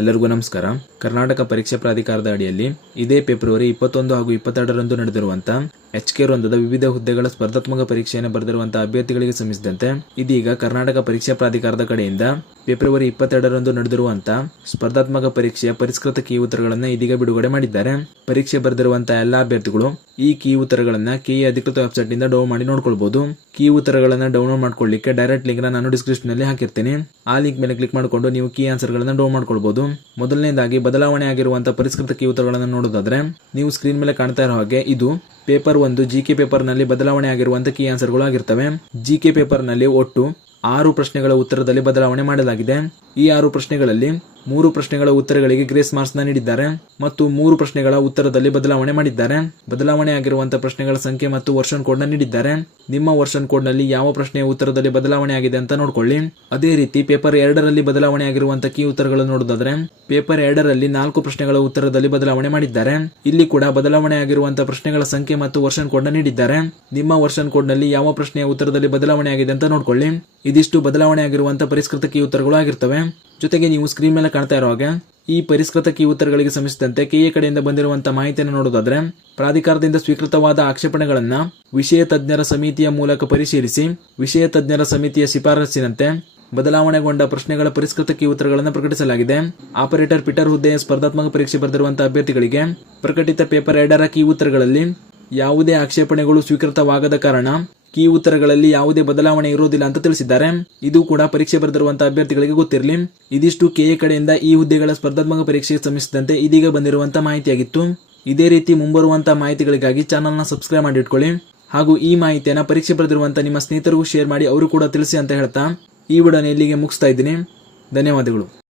ಎಲ್ಲರಿಗೂ ನಮಸ್ಕಾರ. ಕರ್ನಾಟಕ ಪರೀಕ್ಷಾ ಪ್ರಾಧಿಕಾರದ ಅಡಿಯಲ್ಲಿ ಇದೇ ಫೆಬ್ರವರಿ 21 ಹಾಗೂ 22ರಂದು ನಡೆದಿರುವಂತಹ HK ವೃಂದದ ವಿವಿಧ ಹುದ್ದೆಗಳ ಸ್ಪರ್ಧಾತ್ಮಕ ಪರೀಕ್ಷೆಯನ್ನು ಬರೆದಿರುವಂತಹ ಅಭ್ಯರ್ಥಿಗಳಿಗೆ ಸಂಬಂಧಿಸಿದಂತೆ ಇದೀಗ ಕರ್ನಾಟಕ ಪರೀಕ್ಷಾ ಪ್ರಾಧಿಕಾರದ ಕಡೆಯಿಂದ ಫೆಬ್ರವರಿ 22ರಂದು ನಡೆದಿರುವಂತಹ ಸ್ಪರ್ಧಾತ್ಮಕ ಪರೀಕ್ಷೆಯ ಪರಿಷ್ಕೃತ ಕೀ ಉತ್ತರಗಳನ್ನು ಇದೀಗ ಬಿಡುಗಡೆ ಮಾಡಿದ್ದಾರೆ. ಪರೀಕ್ಷೆ ಬರೆದಿರುವಂತಹ ಎಲ್ಲಾ ಅಭ್ಯರ್ಥಿಗಳು ಈ ಕೀ ಉತ್ತರಗಳನ್ನು ಕೆಇಎ ಅಧಿಕೃತ ವೆಬ್ಸೈಟ್ ನಿಂದ ಡೌನ್ಲೋಡ್ ಮಾಡಿ ನೋಡ್ಕೊಳ್ಬಹುದು. ಕೀ ಉತ್ತರಗಳನ್ನು ಡೌನ್ಲೋಡ್ ಮಾಡ್ಕೊಳ್ಳಿಕ್ಕೆ ಡೈರೆಕ್ಟ್ ಲಿಂಕ್ ನಾನು ಡಿಸ್ಕ್ರಿಪ್ಷನ್ ನಲ್ಲಿ ಹಾಕಿರ್ತೀನಿ. ಆ ಲಿಂಕ್ ಮೇಲೆ ಕ್ಲಿಕ್ ಮಾಡಿಕೊಂಡು ನೀವು ಕೀ ಆನ್ಸರ್ ಗಳನ್ನು ಡೌನ್ಲೋಡ್ ಮಾಡ್ಕೊಳ್ಬಹುದು. ಮೊದಲನೇದಾಗಿ ಬದಲಾವಣೆ ಆಗಿರುವಂತಹ ಪರಿಷ್ಕೃತ ಕೀ ಉತ್ತರಗಳನ್ನು ನೋಡೋದಾದ್ರೆ ನೀವು ಸ್ಕ್ರೀನ್ ಮೇಲೆ ಕಾಣ್ತಾ ಇರೋ ಹಾಗೆ ಇದು ಪೇಪರ್ 1 GK ಪೇಪರ್ ನಲ್ಲಿ ಬದಲಾವಣೆ ಆಗಿರುವಂತಹ ಕೀ ಆನ್ಸರ್ಗಳು ಆಗಿರ್ತವೆ. GK ಪೇಪರ್ ನಲ್ಲಿ ಒಟ್ಟು 6 ಪ್ರಶ್ನೆಗಳ ಉತ್ತರದಲ್ಲಿ ಬದಲಾವಣೆ ಮಾಡಲಾಗಿದೆ. ಈ 6 ಪ್ರಶ್ನೆಗಳಲ್ಲಿ 3 ಪ್ರಶ್ನೆಗಳ ಉತ್ತರಗಳಿಗೆ ಗ್ರೇಸ್ ಮಾರ್ಕ್ಸ್ ನೀಡಿದ್ದಾರೆ ಮತ್ತು 3 ಪ್ರಶ್ನೆಗಳ ಉತ್ತರದಲ್ಲಿ ಬದಲಾವಣೆ ಮಾಡಿದ್ದಾರೆ. ಬದಲಾವಣೆ ಆಗಿರುವಂತಹ ಪ್ರಶ್ನೆಗಳ ಸಂಖ್ಯೆ ಮತ್ತು ವರ್ಷನ್ ಕೋಡ್ ನೀಡಿದ್ದಾರೆ. ನಿಮ್ಮ ವರ್ಷನ್ ಕೋಡ್ ನಲ್ಲಿ ಯಾವ ಪ್ರಶ್ನೆಯ ಉತ್ತರದಲ್ಲಿ ಬದಲಾವಣೆ ಆಗಿದೆ ಅಂತ ನೋಡ್ಕೊಳ್ಳಿ. ಅದೇ ರೀತಿ ಪೇಪರ್ 2ರಲ್ಲಿ ಬದಲಾವಣೆ ಆಗಿರುವಂತಹ ಕೀ ಉತ್ತರಗಳನ್ನು ನೋಡೋದಾದ್ರೆ ಪೇಪರ್ 2ರಲ್ಲಿ 4 ಪ್ರಶ್ನೆಗಳ ಉತ್ತರದಲ್ಲಿ ಬದಲಾವಣೆ ಮಾಡಿದ್ದಾರೆ. ಇಲ್ಲಿ ಕೂಡ ಬದಲಾವಣೆ ಆಗಿರುವಂತಹ ಪ್ರಶ್ನೆಗಳ ಸಂಖ್ಯೆ ಮತ್ತು ವರ್ಷನ್ ಕೋಡ್ ನೀಡಿದ್ದಾರೆ. ನಿಮ್ಮ ವರ್ಷನ್ ಕೋಡ್ ನಲ್ಲಿ ಯಾವ ಪ್ರಶ್ನೆಯ ಉತ್ತರದಲ್ಲಿ ಬದಲಾವಣೆ ಆಗಿದೆ ಅಂತ ನೋಡ್ಕೊಳ್ಳಿ. ಇದಿಷ್ಟು ಬದಲಾವಣೆ ಆಗಿರುವಂತಹ ಪರಿಷ್ಕೃತ ಕೀ ಉತ್ತರಗಳು ಆಗಿರ್ತವೆ. ಜೊತೆಗೆ ನೀವು ಸ್ಕ್ರೀನ್ ಮೇಲೆ ಕಾಣ್ತಾ ಇರೋ ಹಾಗೆ ಈ ಪರಿಷ್ಕೃತ ಕೀ ಉತ್ತರಗಳಿಗೆ ಸಂಬಂಧಿಸಿದಂತೆ ಕೆಎ ಕಡೆಯಿಂದ ಬಂದಿರುವಂತಹ ಮಾಹಿತಿಯನ್ನು ನೋಡೋದಾದ್ರೆ ಪ್ರಾಧಿಕಾರದಿಂದ ಸ್ವೀಕೃತವಾದ ಆಕ್ಷೇಪಣೆಗಳನ್ನ ವಿಷಯ ತಜ್ಞರ ಸಮಿತಿಯ ಮೂಲಕ ಪರಿಶೀಲಿಸಿ ವಿಷಯ ತಜ್ಞರ ಸಮಿತಿಯ ಶಿಫಾರಸಿನಂತೆ ಬದಲಾವಣೆಗೊಂಡ ಪ್ರಶ್ನೆಗಳ ಪರಿಷ್ಕೃತ ಕೀ ಉತ್ತರಗಳನ್ನು ಪ್ರಕಟಿಸಲಾಗಿದೆ. ಆಪರೇಟರ್ ಪಿಟರ್ ಹುದ್ದೆಯ ಸ್ಪರ್ಧಾತ್ಮಕ ಪರೀಕ್ಷೆ ಬರೆದಿರುವಂತಹ ಅಭ್ಯರ್ಥಿಗಳಿಗೆ ಪ್ರಕಟಿತ ಪೇಪರ್ 2ರ ಕೀ ಉತ್ತರಗಳಲ್ಲಿ ಯಾವುದೇ ಆಕ್ಷೇಪಣೆಗಳು ಸ್ವೀಕೃತವಾಗದ ಕಾರಣ ಕೀ ಉತ್ತರಗಳಲ್ಲಿ ಯಾವುದೇ ಬದಲಾವಣೆ ಇರುವುದಿಲ್ಲ ಅಂತ ತಿಳಿಸಿದ್ದಾರೆ. ಇದು ಕೂಡ ಪರೀಕ್ಷೆ ಬರೆದಿರುವಂತಹ ಅಭ್ಯರ್ಥಿಗಳಿಗೆ ಗೊತ್ತಿರಲಿ. ಇದಿಷ್ಟು ಕೆಎ ಕಡೆಯಿಂದ ಈ ಹುದ್ದೆಗಳ ಸ್ಪರ್ಧಾತ್ಮಕ ಪರೀಕ್ಷೆಗೆ ಸಂಬಂಧಿಸಿದಂತೆ ಇದೀಗ ಬಂದಿರುವಂತಹ ಮಾಹಿತಿಯಾಗಿತ್ತು. ಇದೇ ರೀತಿ ಮುಂಬರುವಂತಹ ಮಾಹಿತಿಗಳಿಗಾಗಿ ಚಾನಲ್ನ ಸಬ್ಸ್ಕ್ರೈಬ್ ಮಾಡಿ ಇಟ್ಕೊಳ್ಳಿ ಹಾಗೂ ಈ ಮಾಹಿತಿಯನ್ನು ಪರೀಕ್ಷೆ ಬರೆದಿರುವಂತಹ ನಿಮ್ಮ ಸ್ನೇಹಿತರಿಗೂ ಶೇರ್ ಮಾಡಿ ಅವರು ಕೂಡ ತಿಳಿಸಿ ಅಂತ ಹೇಳ್ತಾ ಈ ವಿಡಿಯೋನ ಇಲ್ಲಿಗೆ ಮುಗಿಸ್ತಾ ಇದ್ದೀನಿ. ಧನ್ಯವಾದಗಳು.